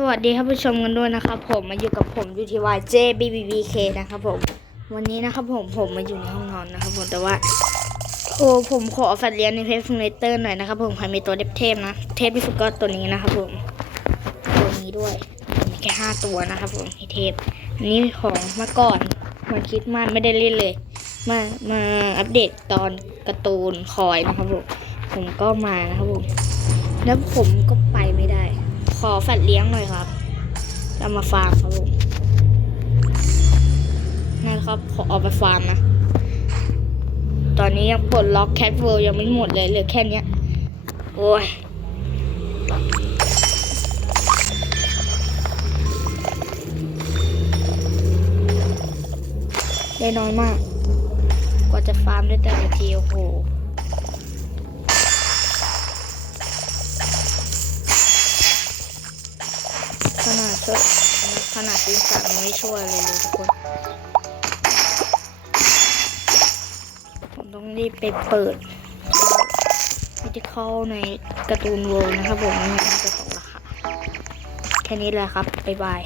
สวัสดีครับผู้ชมกันด้วยนะครับผมมาอยู่กับผมอยู่ที่ YJBBBK นะครับผม วันนี้นะครับผมผมมาอยู่ในห้องนอนนะครับผมแต่ว่า โอ้ผมขอสัตว์เลี้ยงในเพจฟูเนเตอร์หน่อยนะครับผมใครมีตัวเทพเทพนะ เทพที่สุดก็ตัวนี้นะครับผม ตัวนี้ด้วยมีแค่ห้าตัวนะครับผมเทพอันนี้ของเมื่อก่อนมันคิดมากไม่ได้เล่นเลย มามาอัปเดตตอนการ์ตูนคอยนะครับผมผมก็มานะครับผมแล้วผมก็ไป ขอสัตว์เลี้ยงหน่อยครับจะมาฟาร์มครับผมนั่นครับ ขอเอาไปฟาร์มนะ ตอนนี้ยังปลดล็อกแคทเวิร์ยังไม่หมดเลยเหลือแค่นี้โอ้ยได้น้อยมาก กว่าจะฟาร์มได้แต่ละทีโอ้โห ขนาดช่วยขนาดตีนสามยังไม่ช่วยเลยเลยทุกคน ผมต้องรีบไปเปิดวิธีเข้าในการ์ตูนเวิลด์นะครับผมมันมันจะตกราคาแค่นี้แหละครับ บ๊ายบาย